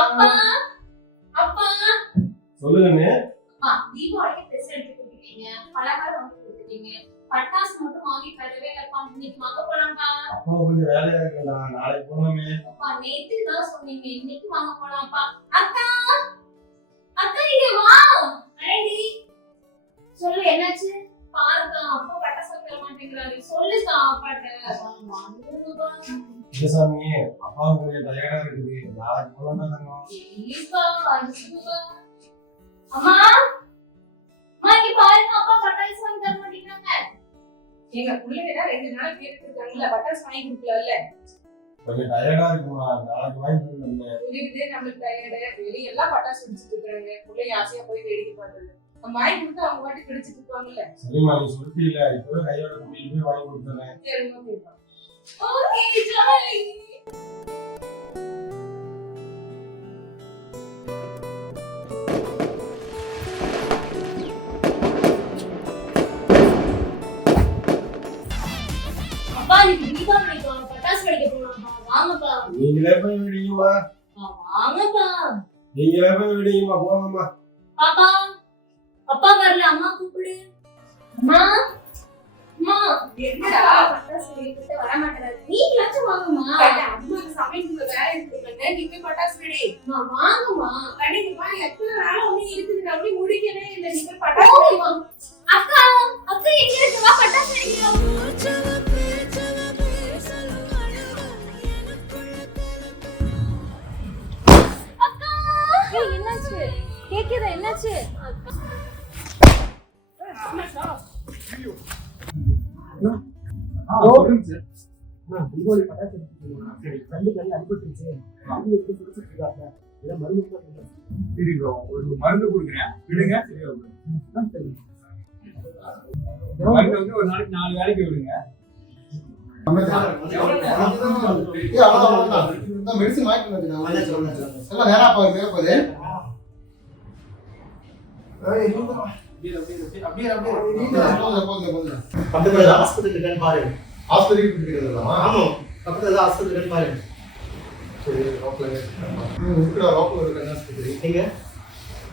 அப்பா அப்பா. சொல்லுங்கண்ணே அப்பா தீபாவளிக்கு ட்ரெஸ் எடுத்து கொடுத்துட்டீங்க. பலகாரம் வாங்கி கொடுத்துட்டீங்க. பட்டாசு மட்டும் வாங்கி தரவே இல்லப்பா. இன்னைக்கு வாங்க போலாம்ப்பா. அப்பா கொஞ்சம் வேலையா இருக்குண்ணா நாளைக்கு போலாமே. அப்பா நேத்து தான் சொன்னீங்க. இன்னைக்கு வாங்க போலாம்ப்பா. அக்கா அக்கா இங்க வா. சொல்லு என்னாச்சு? பாருக்கா அப்பா பட்டாசு வைக்க மாட்டேங்கிறாரு. சொல்லுக்கா அப்பாட்ட. இல்ல சாமி அப்பாவுக்கு கொஞ்சம் டயர்டா இருக்குது நாளைக்கு அடிச்சுப்பா அம்மா அம்மா இங்க பாருங்க அப்பா பட்டாசு வாங்கி தர மாட்டேங்கிறாங்க. எங்க பிள்ளைங்க ரெண்டு நாள் கேட்டுட்டு இருக்காங்கல்ல பட்டாசு வாங்கி கொடுக்கல கொஞ்சம் டயர்டா இருக்குமா நாளைக்கு வாங்கி கொடுங்க. புரியுது நம்மளுக்கு டயர்டு. வெளியெல்லாம் பட்டாசு வெடிச்சிட்டு இருக்காங்க பிள்ளைங்க ஆசையா போய் வேடிக்கை நம்ம வாங்கி கொடுத்து அவங்க பிடிச்சிட்டு இருப்பாங்கல்ல. சரிம்மா நீ சொல்லிட்டீல இப்பவே கையோட கூட்டிட்டு போய் வாங்கி கொடுத்துறேன். சரிம்மா கேட்பாங்க நீங்களே போய் விடுங்கம்மா. வாங்கப்பா. நீங்களே போய் விடுங்கம்மா போங்கம்மா. பாப்பா அப்பா வரல. அம்மா கூப்பிடு. அம்மா அம்மா என்னடா? வர மாட்டேறாரு நீங்களாச்சும் வாங்கம்மா அம்மாக்கு சமையலுக்குள்ள வேலை இருக்குங்க நீ போய் பட்டாசு வெடி அம்மா, வாங்கம்மா. கடைக்குமா எத்தனை வேலை ஒண்ணு இருக்குது? அப்படி முடிக்கவே இல்லை. நீ போய் பட்டாசு. அக்கா அக்கா எங்க இருக்கு வா பட்டாசு ஏய் என்னாச்சு? கேக்குதா என்னாச்சு? தீபாவளி பட்டாசு ரெண்டு கை அடிபட்டுருச்சு மருந்து. சரி ப்ரோ ஒரு மருந்து கொடுக்குறேன் விடுங்க. மருந்து வந்து ஒரு நாளைக்கு நாலு வேலைக்கு விடுங்க. மெடிசன் வாங்கிட்டு எல்லாம் நேரா போகுது பக்கத்துல ஹாஸ்பிட்டல் இருக்கான்னு பாரு ஆஸ்பத்திரிக்கு கூட்டிட்டு ஆமா. பக்கத்துல ஹாஸ்பிட்டல் இருக்கான்னு பாரு சரி ரோப்ல இருக்குடா ரோப்ல இருக்கு ஆஸ்பத்திரி? நீங்க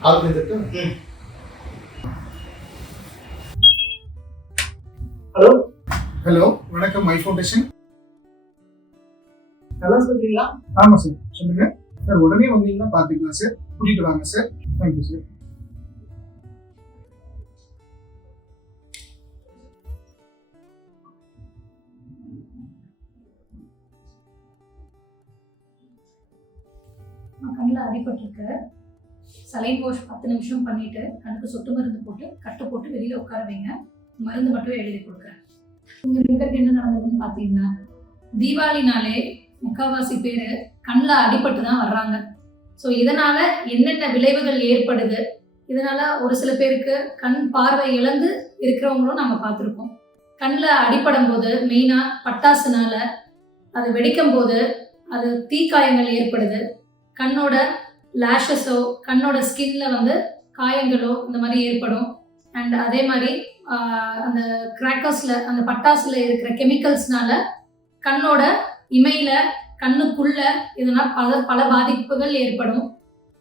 ஆஸ்பத்திரி ஹலோ? ஹலோ வணக்கம் மை ஃபவுண்டேஷன். நல்லா சொல்றீங்களா? ஆமா சார். சொல்லுங்க. சார் உடனே வந்தீங்கன்னா பாத்துக்கலாம் சார். கூட்டிட்டு வாங்க சார். Thank you sir. கண்ணில் அடிபட்டிருக்கு. சலைன் வாஷ் பத்து நிமிஷம் பண்ணிட்டு கண்ணுக்கு சொட்டு மருந்து போட்டு கட்டு போட்டு வெளியில் உட்கார வைங்க. மருந்து மட்டும் எழுதி கொடுக்குறேன். உங்கள் ரெண்டு பேருக்கு என்ன நடந்ததுன்னு பார்த்தீங்கன்னா தீபாவளினாலே முக்கால்வாசி பேர் கண்ணில் அடிபட்டு தான் வர்றாங்க. ஸோ இதனால என்னென்ன விளைவுகள் ஏற்படுது? இதனால ஒரு சில பேருக்கு கண் பார்வை இழந்து இருக்கிறவங்களும் நாங்கள் பார்த்துருக்கோம். கண்ணில் அடிப்படும் போது மெயினாக பட்டாசுனால அது வெடிக்கும் போது அது தீக்காயங்கள் ஏற்படுது. கண்ணோட லேஷஸோ கண்ணோட ஸ்கின்ல வந்து காயங்களோ இந்த மாதிரி ஏற்படும். அண்ட் அதே மாதிரி அந்த கிராக்கர்ஸ்ல அந்த பட்டாசுல இருக்கிற கெமிக்கல்ஸ்னால கண்ணோட இமையில கண்ணுக்குள்ள இதனால் பல பல பாதிப்புகள் ஏற்படும்.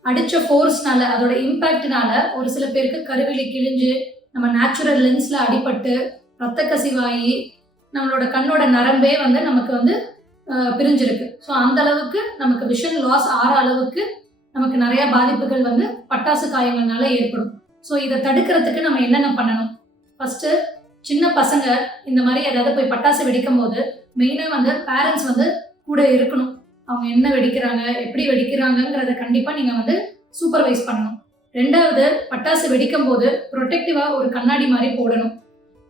அடிச்ச ஃபோர்ஸ்னால அதோட இம்பேக்ட்னால ஒரு சில பேருக்கு கருவிழி கிழிஞ்சு நம்ம நேச்சுரல் லென்ஸ்ல அடிபட்டு ரத்த கசிவாயி நம்மளோட கண்ணோட நரம்பே வந்து நமக்கு வந்து பிரிஞ்சிருக்கு. ஸோ அந்த அளவுக்கு நமக்கு விஷன் லாஸ் ஆற அளவுக்கு நமக்கு நிறைய பாதிப்புகள் வந்து பட்டாசு காயங்கள்னால ஏற்படும். ஸோ இதை தடுக்கிறதுக்கு நம்ம என்னென்ன பண்ணணும்? ஃபர்ஸ்ட் சின்ன பசங்க இந்த மாதிரி ஏதாவது போய் பட்டாசு வெடிக்கும் போது மெயினாக வந்து பேரண்ட்ஸ் வந்து கூட இருக்கணும். அவங்க என்ன வெடிக்கிறாங்க எப்படி வெடிக்கிறாங்கங்கிறத கண்டிப்பாக நீங்கள் வந்து சூப்பர்வைஸ் பண்ணணும். ரெண்டாவது பட்டாசு வெடிக்கும் போது ப்ரொடெக்டிவாக ஒரு கண்ணாடி மாதிரி போடணும்.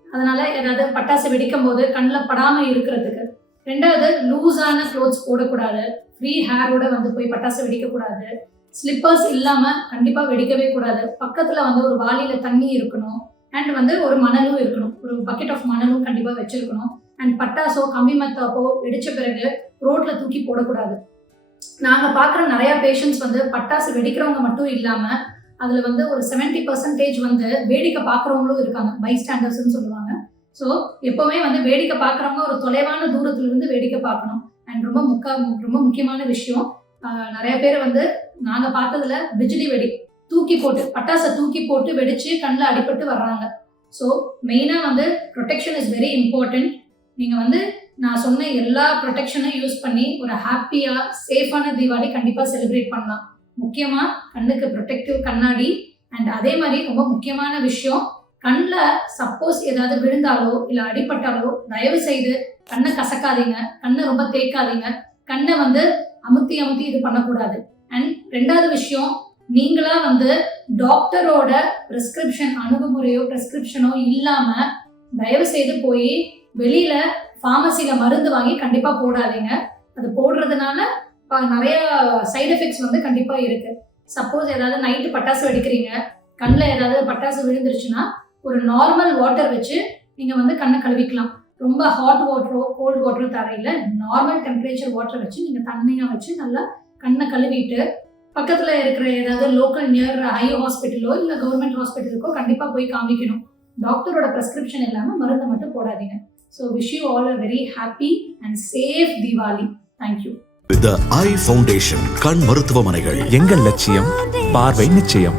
அதனால ஏதாவது பட்டாசு வெடிக்கும் போது கண்ணில் படாமல் இருக்கிறதுக்கு ரெண்டாவது லூஸான க்ளோத்ஸ் போடக்கூடாது. ஃப்ரீ ஹேரோட வந்து போய் பட்டாசு வெடிக்கக்கூடாது. ஸ்லிப்பர்ஸ் இல்லாமல் கண்டிப்பாக வெடிக்கவே கூடாது. பக்கத்தில் வந்து ஒரு வாளியில் தண்ணி இருக்கணும். அண்ட் வந்து ஒரு மணலும் இருக்கணும். ஒரு பக்கெட் ஆஃப் மணலும் கண்டிப்பாக வச்சிருக்கணும். அண்ட் பட்டாசோ கம்மி மத்தாப்போ வெடிச்ச பிறகு ரோட்டில் தூக்கி போடக்கூடாது. நாங்கள் பார்க்குற நிறையா பேஷண்ட்ஸ் வந்து பட்டாசு வெடிக்கிறவங்க மட்டும் இல்லாமல் அதில் வந்து ஒரு 70% பர்சன்டேஜ் வந்து வேடிக்கை பார்க்குறவங்களும் இருக்காங்க. பைஸ்டாண்டர்ஸ்ன்னு சொல்லுவாங்க. ஸோ எப்போவுமே வந்து வேடிக்கை பார்க்குறவங்க ஒரு தொலைவான தூரத்துல இருந்து வேடிக்கை பார்க்கணும். அண்ட் ரொம்ப முக்கா ரொம்ப முக்கியமான விஷயம். நிறைய பேர் வந்து நாங்க பார்த்ததுல பிஜிலி வெடி தூக்கி போட்டு பட்டாசை தூக்கி போட்டு வெடிச்சு கண்ணில் அடிபட்டு வர்றாங்க. ஸோ மெயினாக வந்து ப்ரொடெக்ஷன் இஸ் வெரி இம்பார்ட்டன்ட் நீங்கள் வந்து நான் சொன்ன எல்லா ப்ரொடெக்ஷனும் யூஸ் பண்ணி ஒரு ஹாப்பியாக சேஃபான தீபாவளி கண்டிப்பாக செலிப்ரேட் பண்ணலாம். முக்கியமாக கண்ணுக்கு ப்ரொடெக்டிவ் கண்ணாடி. அண்ட் அதே மாதிரி ரொம்ப முக்கியமான விஷயம் கண்ணில் சப்போஸ் ஏதாவது விழுந்தாலோ இல்லை அடிபட்டாலோ தயவு செய்து கண்ணை கசக்காதீங்க. கண்ணை ரொம்ப தேய்க்காதீங்க. கண்ணை வந்து அமுத்தி அமுத்தி இது பண்ணக்கூடாது. அண்ட் ரெண்டாவது விஷயம் நீங்களா வந்து டாக்டரோட பிரிஸ்கிரிப்ஷன் அணுகுமுறையோ பிரிஸ்கிரிப்ஷனோ இல்லாம தயவு செய்து போய் வெளியில ஃபார்மசியில மருந்து வாங்கி கண்டிப்பா போடாதீங்க. அது போடுறதுனால நிறைய சைடு எஃபெக்ட்ஸ் வந்து கண்டிப்பா இருக்கு. சப்போஸ் ஏதாவது நைட்டு பட்டாசு வெடிக்கிறீங்க. கண்ணில் ஏதாவது பட்டாசு விழுந்துருச்சுன்னா ஒரு நார்மல் வாட்டர் வச்சு நீங்கள் வந்து கண்ணை கழுவிக்கலாம். ரொம்ப ஹாட் வாட்டரோ கோல்ட் வாட்டரோ தரையில் நார்மல் டெம்பரேச்சர் வாட்டர் வச்சு நீங்கள் தண்ணியாக வச்சு நல்லா கண்ணை கழுவிட்டு பக்கத்தில் இருக்கிற ஏதாவது லோக்கல் நியர் ஹை ஹாஸ்பிட்டலோ இல்லை கவர்மெண்ட் ஹாஸ்பிட்டலுக்கோ கண்டிப்பாக போய் காமிக்கணும். டாக்டரோட ப்ரெஸ்கிரிப்ஷன் இல்லாமல் மருந்தை மட்டும் போடாதீங்க. So wish you all a very happy and safe Deepavali thank you with Eye Foundation கண் மருத்துவமனைகள் எங்கள் லட்சியம் பார்வை நிச்சயம்.